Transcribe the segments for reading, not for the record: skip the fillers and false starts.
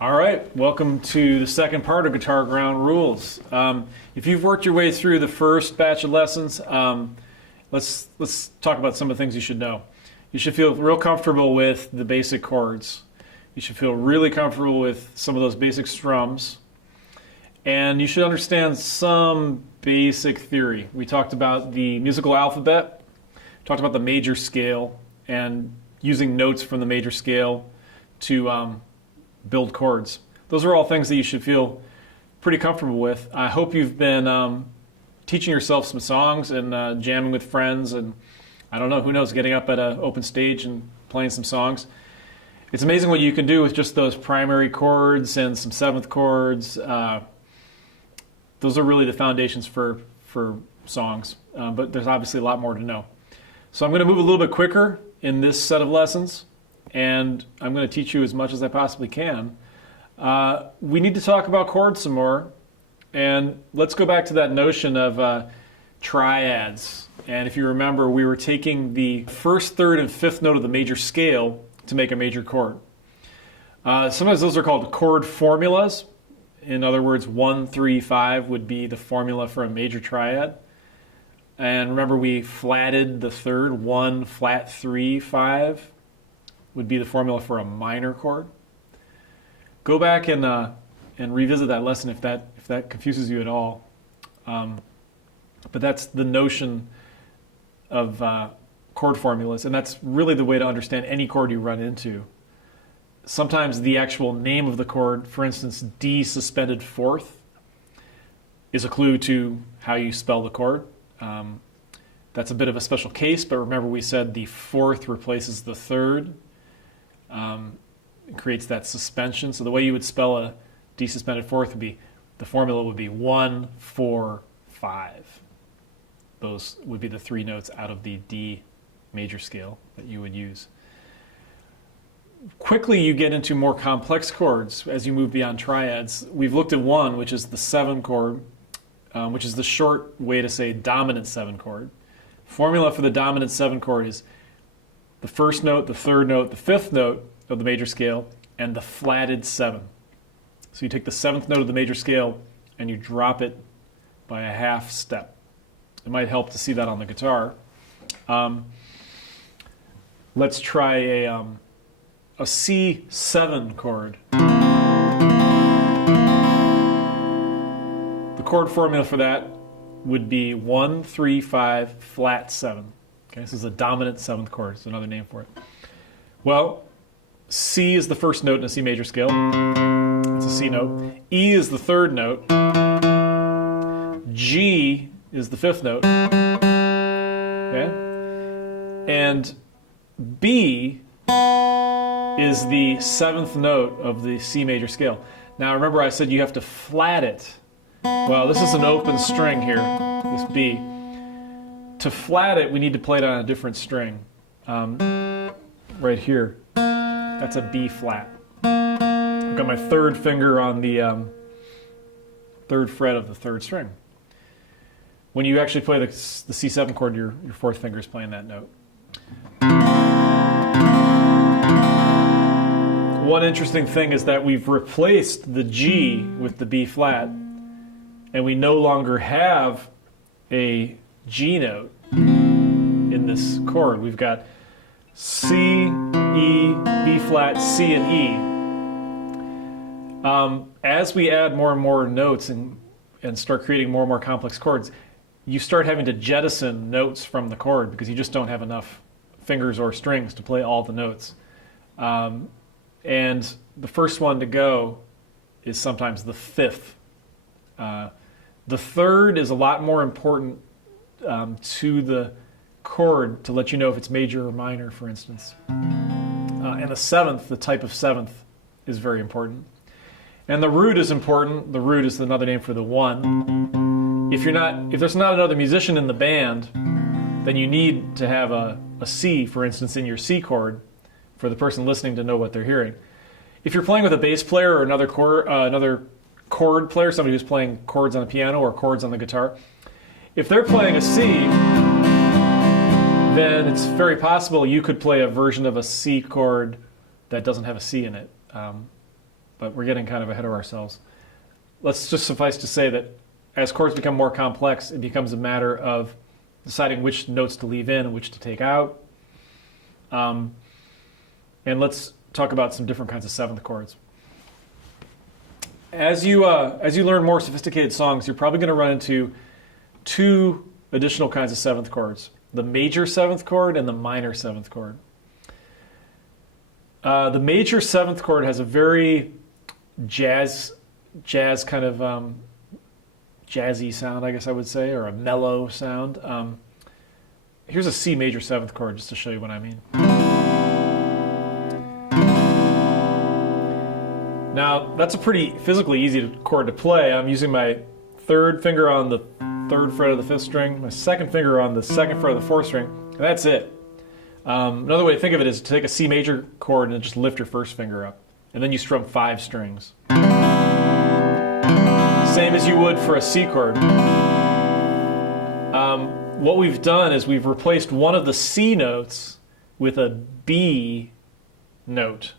All right, welcome to the second part of Guitar Ground Rules. If you've worked your way through the first batch of lessons, let's talk about some of the things you should know. You should feel real comfortable with the basic chords. You should feel really comfortable with some of those basic strums. And you should understand some basic theory. We talked about the musical alphabet, talked about the major scale, and using notes from the major scale to build chords. Those are all things that you should feel pretty comfortable with. I hope you've been teaching yourself some songs and jamming with friends, and I don't know, who knows, getting up at an open stage and playing some songs. It's amazing what you can do with just those primary chords and some seventh chords. Those are really the foundations for songs, but there's obviously a lot more to know. So I'm going to move a little bit quicker in this set of lessons, and I'm going to teach you as much as I possibly can. We need to talk about chords some more, and let's go back to that notion of triads. And if you remember, we were taking the first, third, and fifth note of the major scale to make a major chord. Sometimes those are called chord formulas. In other words, 1, 3, 5 would be the formula for a major triad. And remember, we flatted the third. 1, flat 3, 5 would be the formula for a minor chord. Go back and revisit that lesson if that confuses you at all. But that's the notion of chord formulas, and that's really the way to understand any chord you run into. Sometimes the actual name of the chord, for instance, D suspended fourth, is a clue to how you spell the chord. That's a bit of a special case, but remember we said the fourth replaces the third. It creates that suspension. So the way you would spell a D suspended fourth would be, the formula would be 1, 4, 5. Those would be the three notes out of the D major scale that you would use. Quickly you get into more complex chords as you move beyond triads. We've looked at one, which is the 7 chord, which is the short way to say dominant 7 chord. Formula for the dominant 7 chord is the first note, the third note, the fifth note of the major scale, and the flatted 7. So you take the 7th note of the major scale and you drop it by a half step. It might help to see that on the guitar. Let's try a C7 chord. The chord formula for that would be 1, 3, 5, flat 7. Okay, this is a dominant 7th chord. It's another name for it. Well, C is the first note in a C major scale. It's a C note. E is the third note. G is the 5th note. Okay? And B is the 7th note of the C major scale. Now remember I said you have to flat it. Well, this is an open string here, this B. To flat it, we need to play it on a different string. Right here. That's a B flat. I've got my third finger on the third fret of the third string. When you actually play the C7 chord, your fourth finger is playing that note. One interesting thing is that we've replaced the G with the B flat, and we no longer have a G note in this chord. We've got C, E, B flat, C, and E. As we add more and more notes and start creating more and more complex chords, you start having to jettison notes from the chord because you just don't have enough fingers or strings to play all the notes. And the first one to go is sometimes the 5th. The third is a lot more important to the chord to let you know if it's major or minor, for instance. And the 7th, the type of 7th, is very important. And the root is important. The root is another name for the 1. If there's not another musician in the band, then you need to have a C, for instance, in your C chord for the person listening to know what they're hearing. If you're playing with a bass player or another chord player, somebody who's playing chords on the piano or chords on the guitar, if they're playing a C, then it's very possible you could play a version of a C chord that doesn't have a C in it. but we're getting kind of ahead of ourselves. Let's just suffice to say that as chords become more complex, it becomes a matter of deciding which notes to leave in and which to take out. And let's talk about some different kinds of seventh chords. As you learn more sophisticated songs, you're probably going to run into two additional kinds of seventh chords: the major seventh chord and the minor seventh chord. The major seventh chord has a very jazz kind of jazzy sound, I guess I would say, or a mellow sound. Here's a C major seventh chord just to show you what I mean. Now, that's a pretty physically easy chord to play. I'm using my third finger on the third fret of the fifth string, my second finger on the second fret of the fourth string, and that's it. Another way to think of it is to take a C major chord and just lift your first finger up, and then you strum 5 strings. Same as you would for a C chord. What we've done is we've replaced one of the C notes with a B note.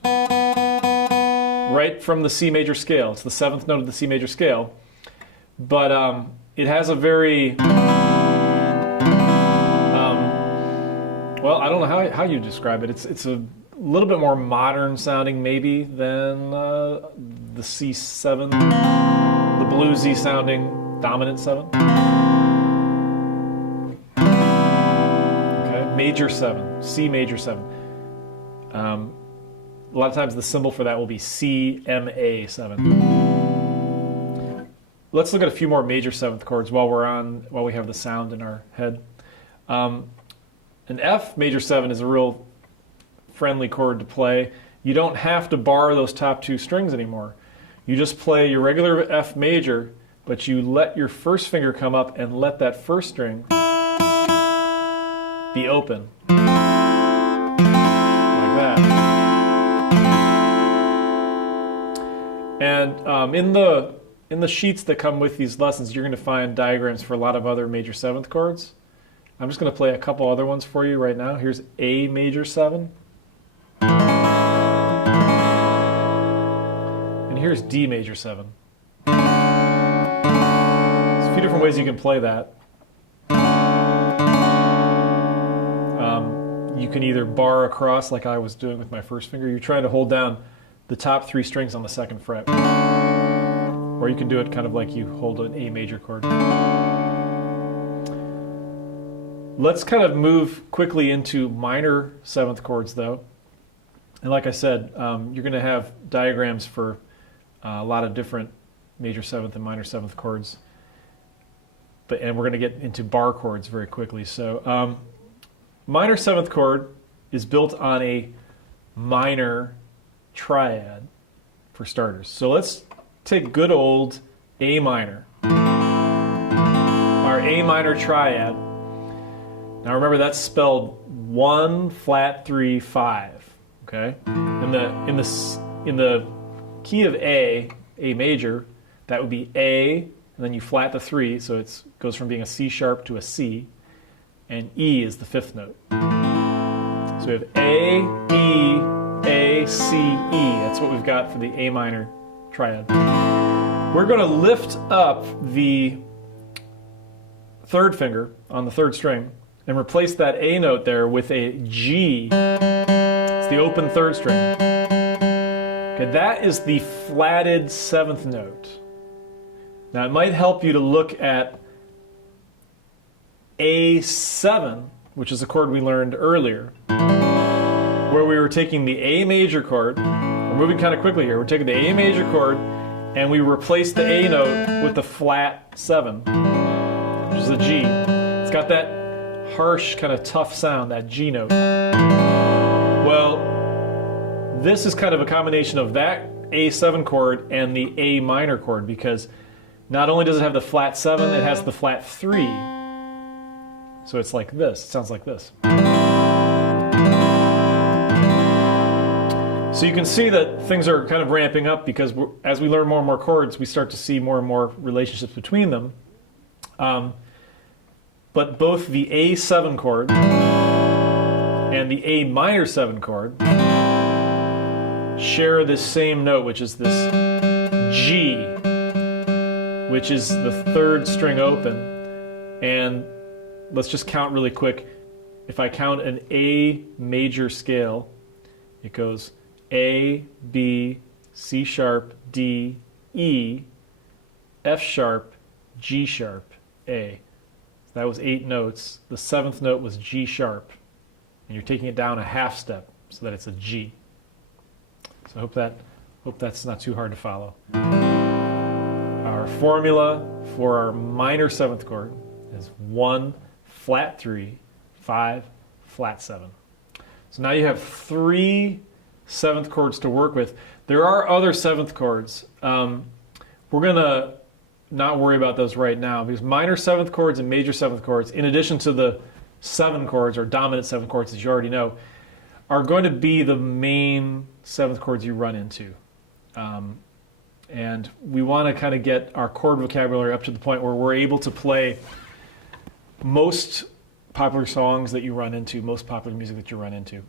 Right from the C major scale. It's the 7th note of the C major scale. But it has a very, well, I don't know how you describe it. It's a little bit more modern sounding maybe than the C7, the bluesy sounding dominant 7. Okay, major 7, C major 7. A lot of times the symbol for that will be CMA7. Let's look at a few more major seventh chords while we have the sound in our head. An F major 7 is a real friendly chord to play. You don't have to bar those top 2 strings anymore. You just play your regular F major, but you let your first finger come up and let that first string be open. Like that. And in the sheets that come with these lessons, you're going to find diagrams for a lot of other major seventh chords. I'm just going to play a couple other ones for you right now. Here's A major 7. And here's D major 7. There's a few different ways you can play that. You can either bar across like I was doing with my first finger. You're trying to hold down the top 3 strings on the 2nd fret. Or you can do it kind of like you hold an A major chord. Let's kind of move quickly into minor seventh chords though. And like I said, you're going to have diagrams for a lot of different major seventh and minor seventh chords. And we're going to get into bar chords very quickly. So minor seventh chord is built on a minor triad for starters. So let's take good old A minor. Our A minor triad. Now remember that's spelled 1 flat 3 5. Okay? In the key of A major, that would be A, and then you flat the 3, so it goes from being a C sharp to a C, and E is the 5th note. So we have A, E, A, C, E. That's what we've got for the A minor triad. We're going to lift up the 3rd finger on the 3rd string and replace that A note there with a G. It's the open 3rd string. Okay, that is the flatted 7th note. Now it might help you to look at A7, which is a chord we learned earlier, where we were taking the A major chord. We're moving kind of quickly here. We're taking the A major chord and we replace the A note with the flat 7, which is a G. It's got that harsh, kind of tough sound, that G note. Well, this is kind of a combination of that A7 chord and the A minor chord, because not only does it have the flat 7, it has the flat 3. So it's like this. It sounds like this. So you can see that things are kind of ramping up, because as we learn more and more chords, we start to see more and more relationships between them. But both the A7 chord and the A minor 7 chord share this same note, which is this G, which is the third string open. And let's just count really quick. If I count an A major scale, it goes A, B, C sharp, D, E, F sharp, G sharp, A. That was 8 notes. The 7th note was G sharp. And you're taking it down a half step so that it's a G. So I hope that's not too hard to follow. Our formula for our minor 7th chord is 1, flat 3, 5, flat 7. So now you have 3 7th chords to work with. There are other 7th chords. We're going to not worry about those right now because minor 7th chords and major 7th chords, in addition to the 7 chords or dominant 7 chords as you already know, are going to be the main 7th chords you run into. And we want to kind of get our chord vocabulary up to the point where we're able to play most popular songs that you run into, most popular music that you run into.